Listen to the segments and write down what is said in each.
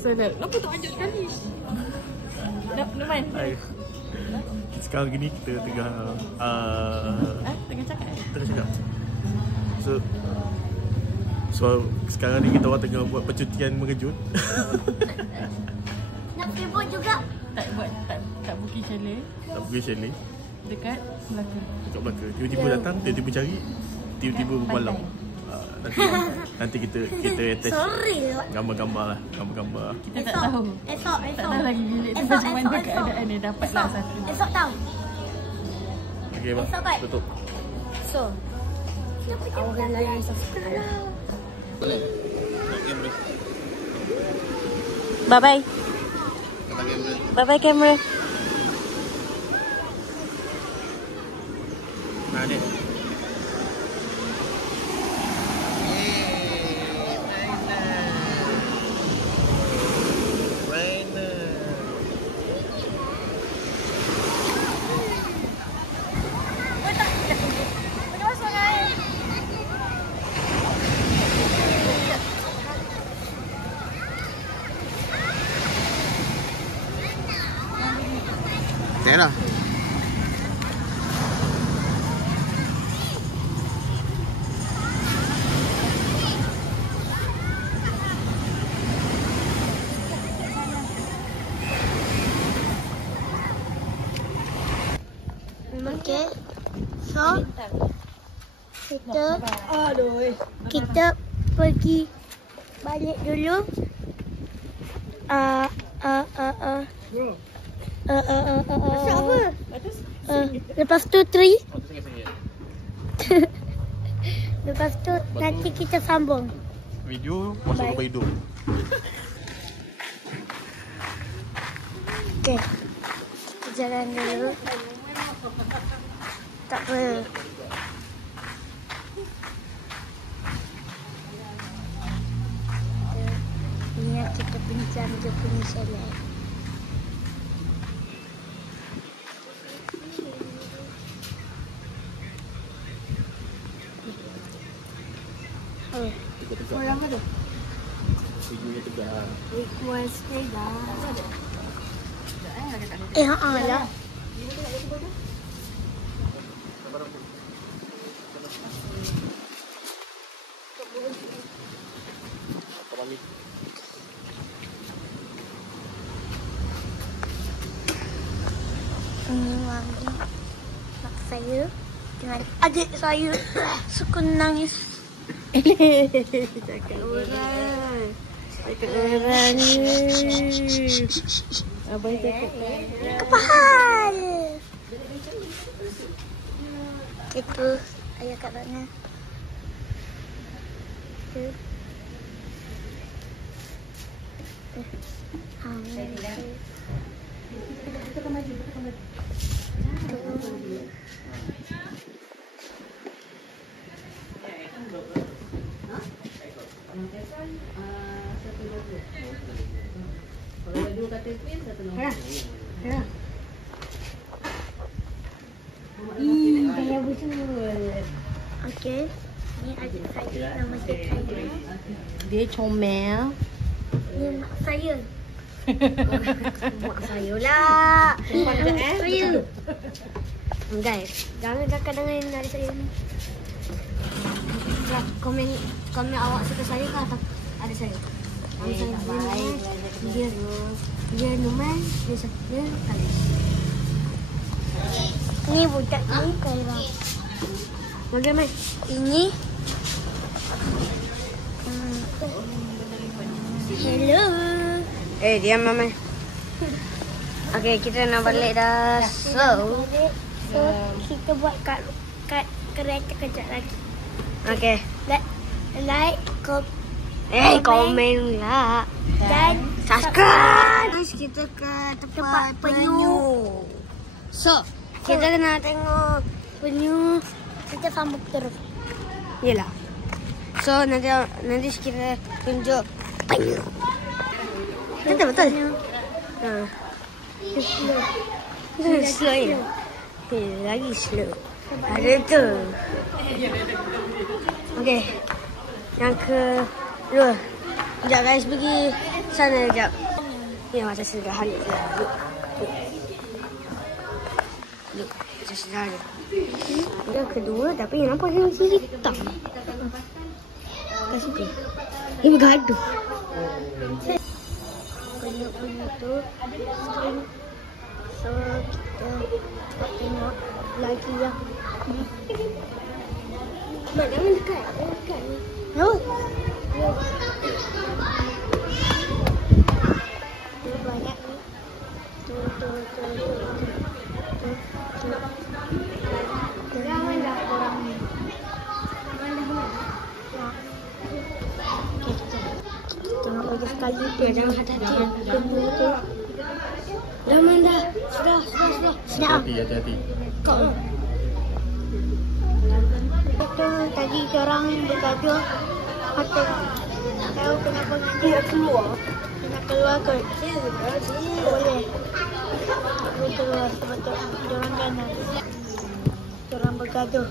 Salah. Kenapa tak lanjut sekali? Nak main? Sekarang gini kita tengah Tengah cakap? Tengah cakap. So sekarang ni kita orang tengah buat percutian mengejut. Nak pergi buat juga. Tak booking chalet. Tak pergi chalet Dekat Melaka. dekat Melaka. Tiba-tiba datang, tiba-tiba cari, tiba-tiba bermalam. Nanti kita attach gambar-gambar lah, gambar-gambar. Kita tak tahu. Esok. Tak tahu lagi bilik tu macam mana keadaan ni. Dapatlah satu. Esok tahu. Okey bang, Esok, Kak. tutup. So. Awak layan subscribe. Boleh. Nak kamera. Bye-bye. Kata kamera. Bye-bye camera. Nah, ni. Tera. Okay. So kita pergi balik dulu. Lepas tu Tri. Lepas tu nanti kita sambung. Video masuk ke hidung. Okay. Kita jalan dulu. Tak apa. Ni yang kita pinjam dia punya chalet. Orang ada? Videonya tegak. Request dah. Lah. Ini wangi mak saya dengan adik saya suka nangis. Cakap orang ni. Abang cakap Kepala. Itu ayah kat mana? Kalau ada dua katil pin, satu nombor. Ya. Saya betul. Okey. Ni adik saya nama dia Kaya. Dia comel. Ni mak saya. Mak saya lah. Saya. Guys, jangan cakap dengan adik saya ni. Komen awak suka saya ke atau adik saya? Dia Numan, dia Kalis. Ni budak ni Kaira. Bagaimana? Ini hello. Diam mama. Okey, kita nak balik dah. So kita buat kat kereta kejap lagi. okey. Like, Komen lah. dan Subscribe. Guys, kita ke tempat penyu. So, Kita nak tengok penyu. Kita sambung terus. Yelah. So nanti kita tunjuk penyu. Betul. Slow ya. Lagi slow. Ada tu. Okey. Yang kedua. Sekejap guys, pergi Sana sekejap. Ni macam sedar hari. Look, macam sedar dia. Yang kedua, tapi yang nampak dia macam hitam. Tak suka. Dia bergaduh. Penyu tu string. So, kita tengok lagi yang ni. Jangan dekat. No. Banyak ni. Tu. Jangan dah korang ni. Okay, tengok lagi sekali tu. Jangan hati-hati. Dah. Sudah. Hati-hati. Kau. Betul, tadi korang bergaduh. Tahu kenapa dia nak keluar? Dia nak keluar ke? Boleh. Boleh keluar sebab tu diorang ganas. Diorang bergaduh.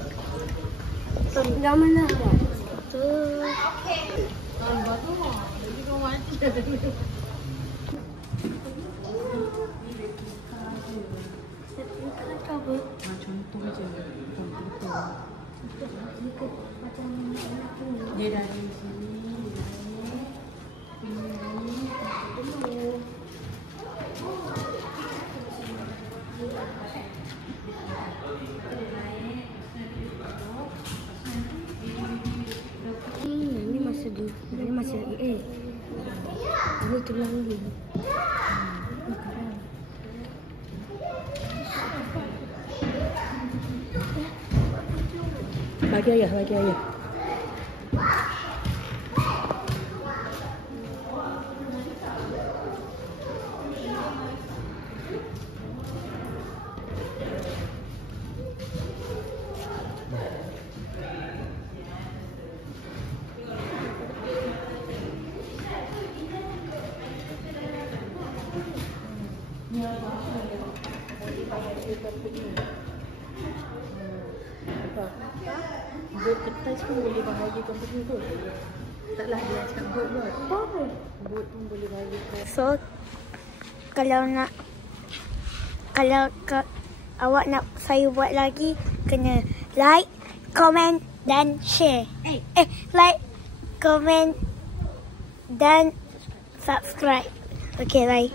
Sorry. Dah mana? Tu. Jadi kau mati. Contoh je. Dia dari sini. Ini masa dulu. Ini masa ini tulang dulu. Bagi ayah. Bot kertas pun boleh bahagikan benda tu. Taklah dia cakap bot. Bot pun boleh bahagikan. So, kalau awak nak saya buat lagi, kena like, comment dan share. Like, comment dan subscribe. Okay, bye.